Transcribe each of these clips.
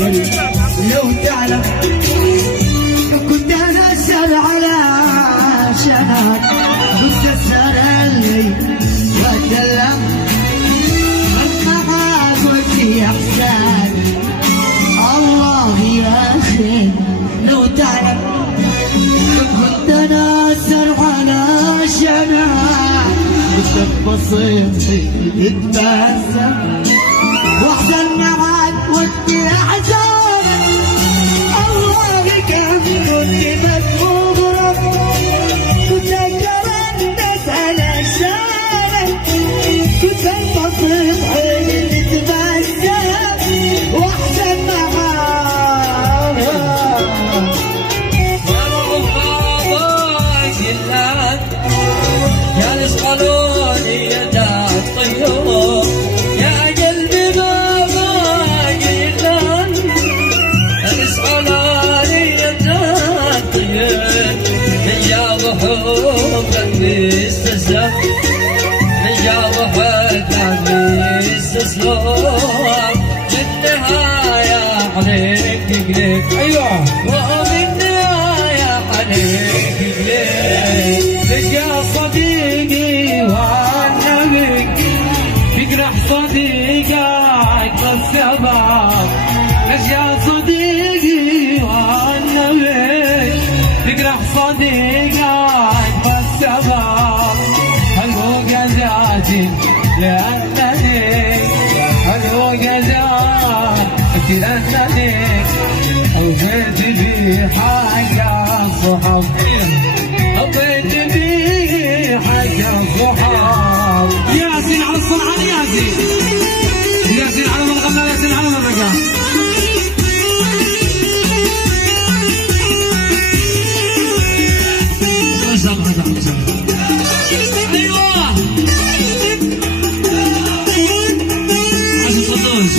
لو تعلم كنت انا اسال على شنك كنت اسال اللي واتكلم من معاك وفي احسان الله يا اخي لو تعلم كنت انا اسال على شنك كنت بسيط تتبسم واحزن معاك وانت احزان الله كم كنت مغرب كنت كمان اسال عشانك كنت بسيط تتبسم واحزن معاك يا يسألوني يا دا الطيور يا قلبي بابا قيلان يسألوني يا دا الطيور من جاب حبك بيستسلم من جاب حبك بيستسلم بالنهاية عليك قليل أيوه وبالنهاية عليك قليل يا صديقي والنبي يجرح صديقك بالسبب يا صديقي والنبي يجرح صديقك بالسبب هل هو قزاتي لأنني هل هو قزاتي لأنني أوفيت في حق الصحاب أوفيت في حق الصحاب ياسين على الصنعان ياسين على من غنى ياسين على من رقع ما شاء الله ما شاء الله أيوه عشان صدوش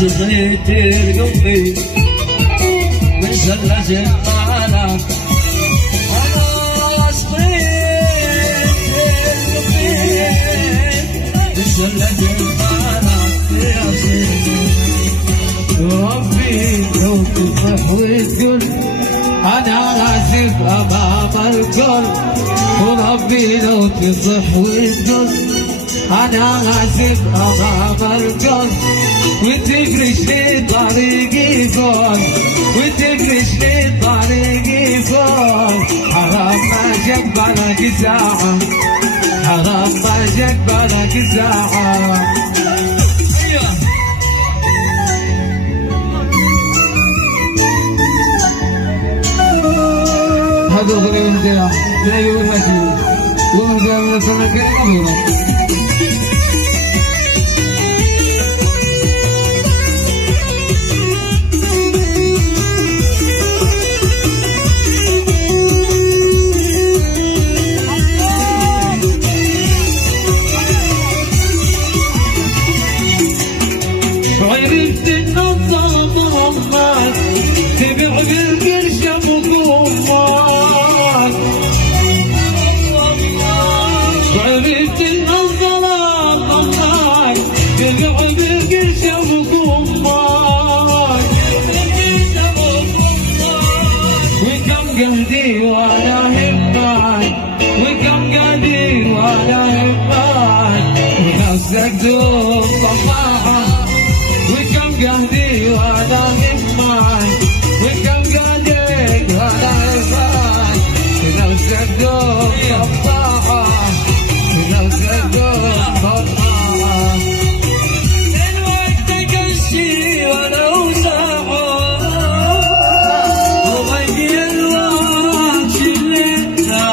زغيت القلبي من زلة العالم أنا صغيت القلبي من زلة العالم يا سيدي ربي لو تصح وتقول أنا آسف أمام الكل وربي لو تصح وتقول أنا آسف أمام الكل وتفرش لي طريقي فوق وتفرش لي طريقي فوق حرام ما جقبلك ساعة حرام ما جقبلك ساعة هذا أغنية من الدراع لا يقول ما تقول ومن جاء من السماء كان قبيرا عرفت ان الظلم ضمك تبيع بالقرش ابوك وامك وعرفت ان الظلم ضمك تبيع بالقرش ابوك وامك وكم قهدي وانا همك وكم قدير وانا همك ونفسك دوب طماعه وكم قهدي وانا همك وكم قهدي وانا همك نفسك دوب طماعه نفسك دوب طماعه الوقت قشي ولو ساعة وبقي الوقت شلتها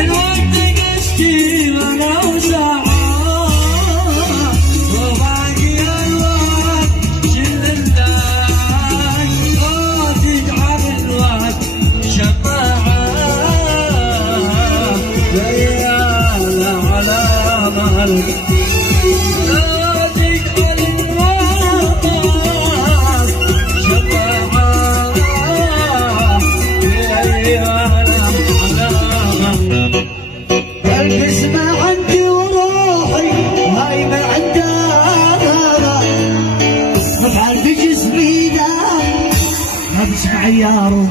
الوقت قشي ولو ساعة القلب لا تجعل الناس شفاعة لأيام علامة القسمة عندي وروحي هاي ما عندها افعل بجسمي ذا ما بسمع عياره